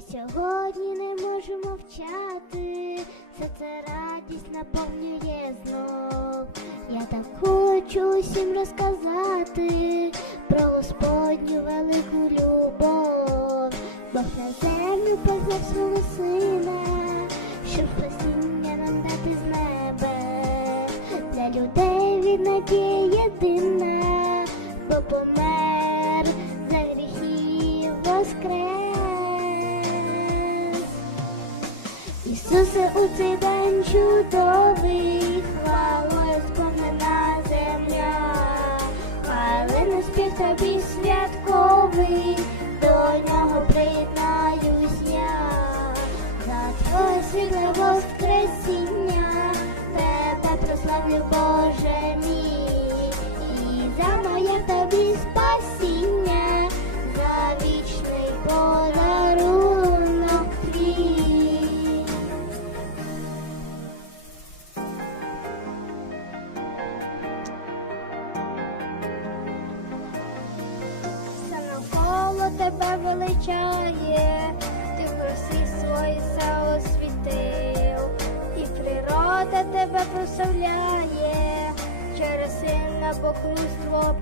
Сьогодні не можу мовчати, все це радість наповнює знов. Я так хочу усім розказати про Господню велику любов. Бог на землю послав свого сина, щоб чудовий, хвалою сповнена земля, хай не спів тобі святковий, до нього приєднаюсь я, за твоє світле воскресіння, тебе прославлю, Боже тебе величає, ти в красі свої освітив, і природа тебе прославляє, через сина Бог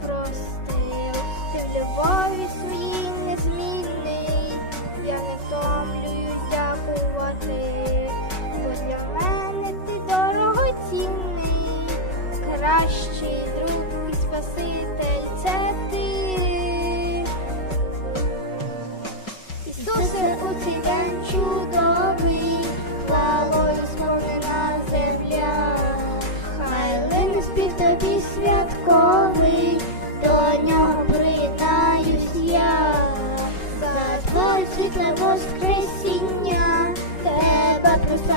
простив, ти в любові своїй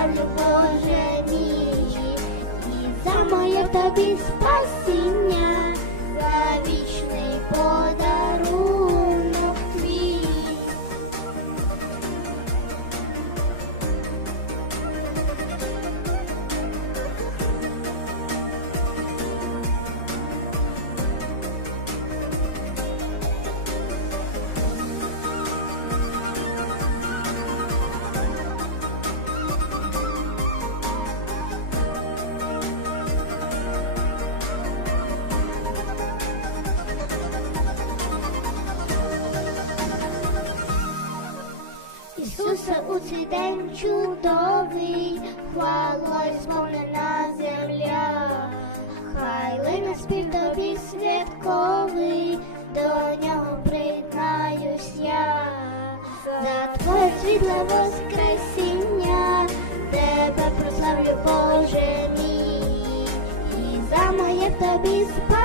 Боже мій, і за моє тобі спасіння, цей день чудовий, хвалою сповнена земля, хай лине спів тобі святковий, до нього приєднаюсь я, за твоє світле воскресіння, тебе прославлю, Боже мій, і за моє тобі спасіння,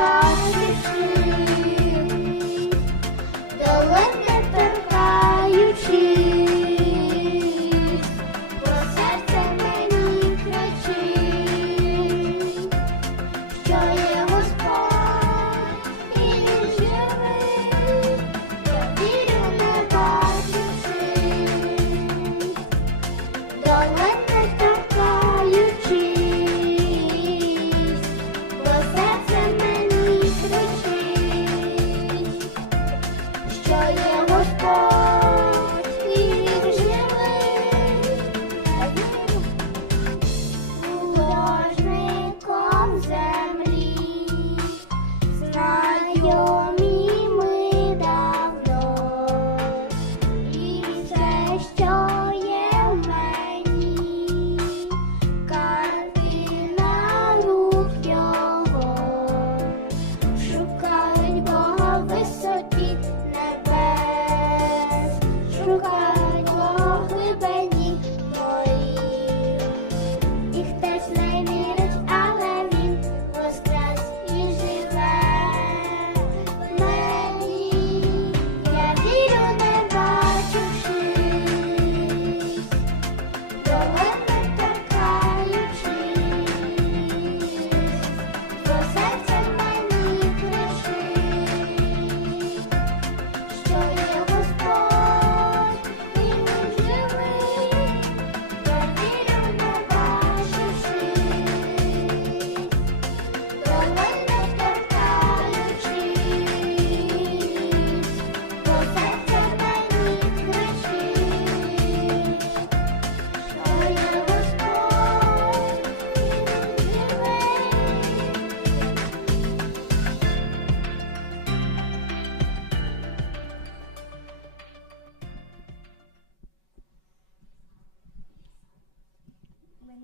не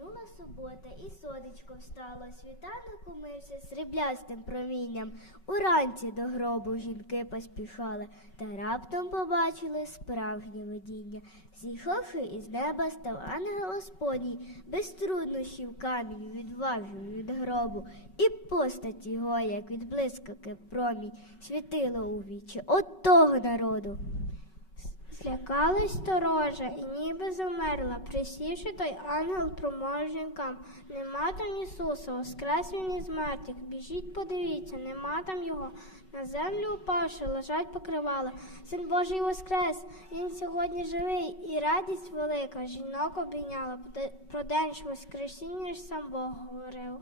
Минула субота, і сонечко встало, світанок умився сріблястим промінням. Уранці до гробу жінки поспішали, та раптом побачили справжнє видіння. Зійшовши із неба, став ангел Господній, без труднощів камінь відважив від гробу, і постать його, як від блискавки промінь, світило у вічі от того народу. Злякались сторожа і ніби замерла, присівши той ангел промовив. Нема там Ісуса, воскрес він із мертвих. Біжіть, подивіться, нема там його. На землю упавши, лежать покривала. Син Божий воскрес, він сьогодні живий, і радість велика жінок обійняла. Про день воскресіння ж сам Бог говорив.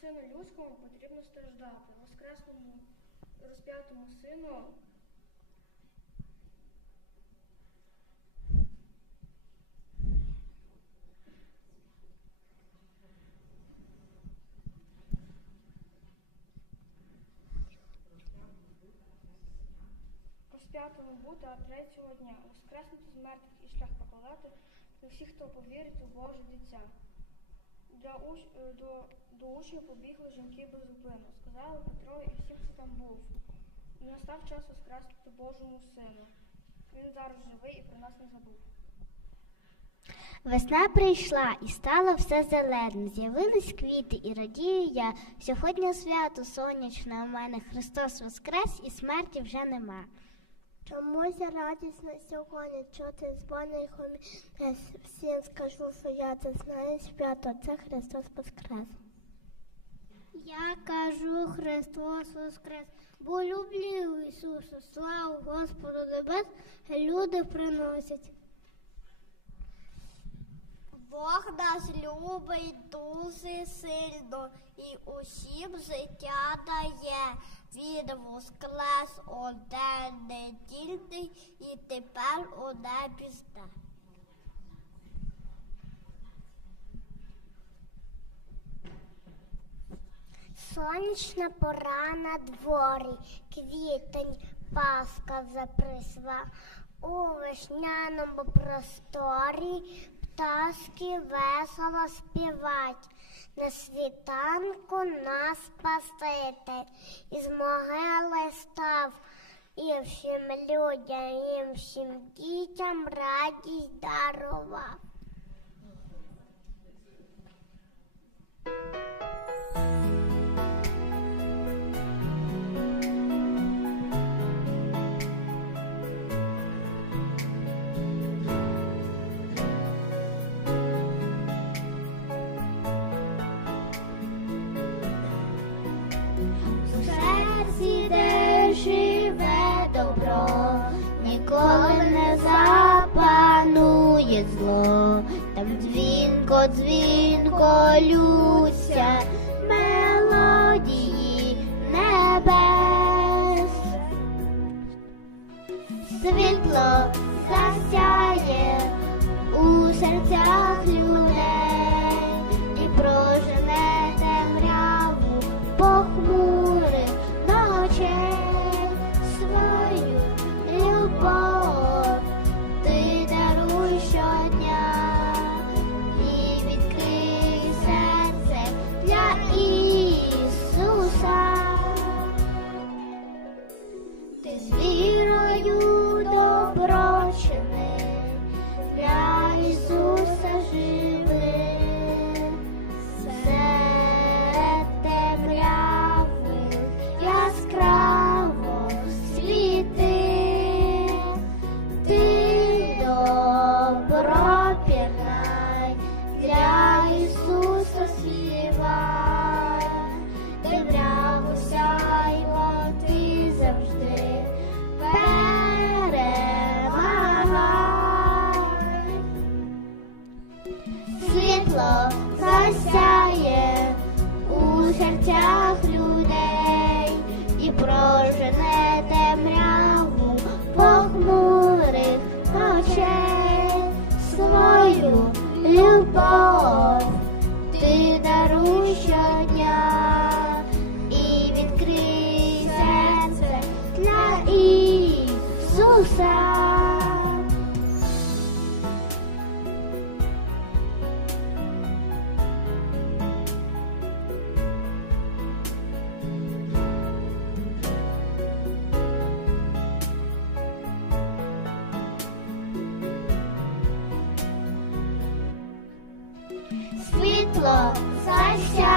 Сину людському потрібно страждати, воскресному розп'ятому сину розп'ятому бути, а третього дня воскреснути з мертвих і шлях покладати для всіх, хто повірить у Боже дитя. Для уч... е, до, до учнів побігли жінки безупинно. Сказали Петро і всім, хто там був. І настав час воскреснути Божому сину. Він зараз живий і про нас не забув. Весна прийшла і стало все зелене. З'явились квіти і радію я. Сьогодні свято сонячне у мене Христос воскрес і смерті вже нема. Чомусь я сьогодні, чути дзвони хомі. Всім скажу, що я це знаю свято, це Христос Воскрес. Я кажу Христос воскрес, бо люблю Ісуса, славу Господу небес, люди приносять. Бог нас любить дуже сильно і усім життя дає. Він воскрес один недільний і тепер у небі. Сонячна пора на дворі, квітень, паска вже. У вишняному просторі пташки весело співать. На світанку нас спаситель із могили став. І всім людям, і всім дітям радість дарував. дзвінко, дзвінко, люся, мелодії небес, світло засяє у серцях людей. для Ісуса співай, ти ти завжди перемагай. Світло засяє у серцях. щастя.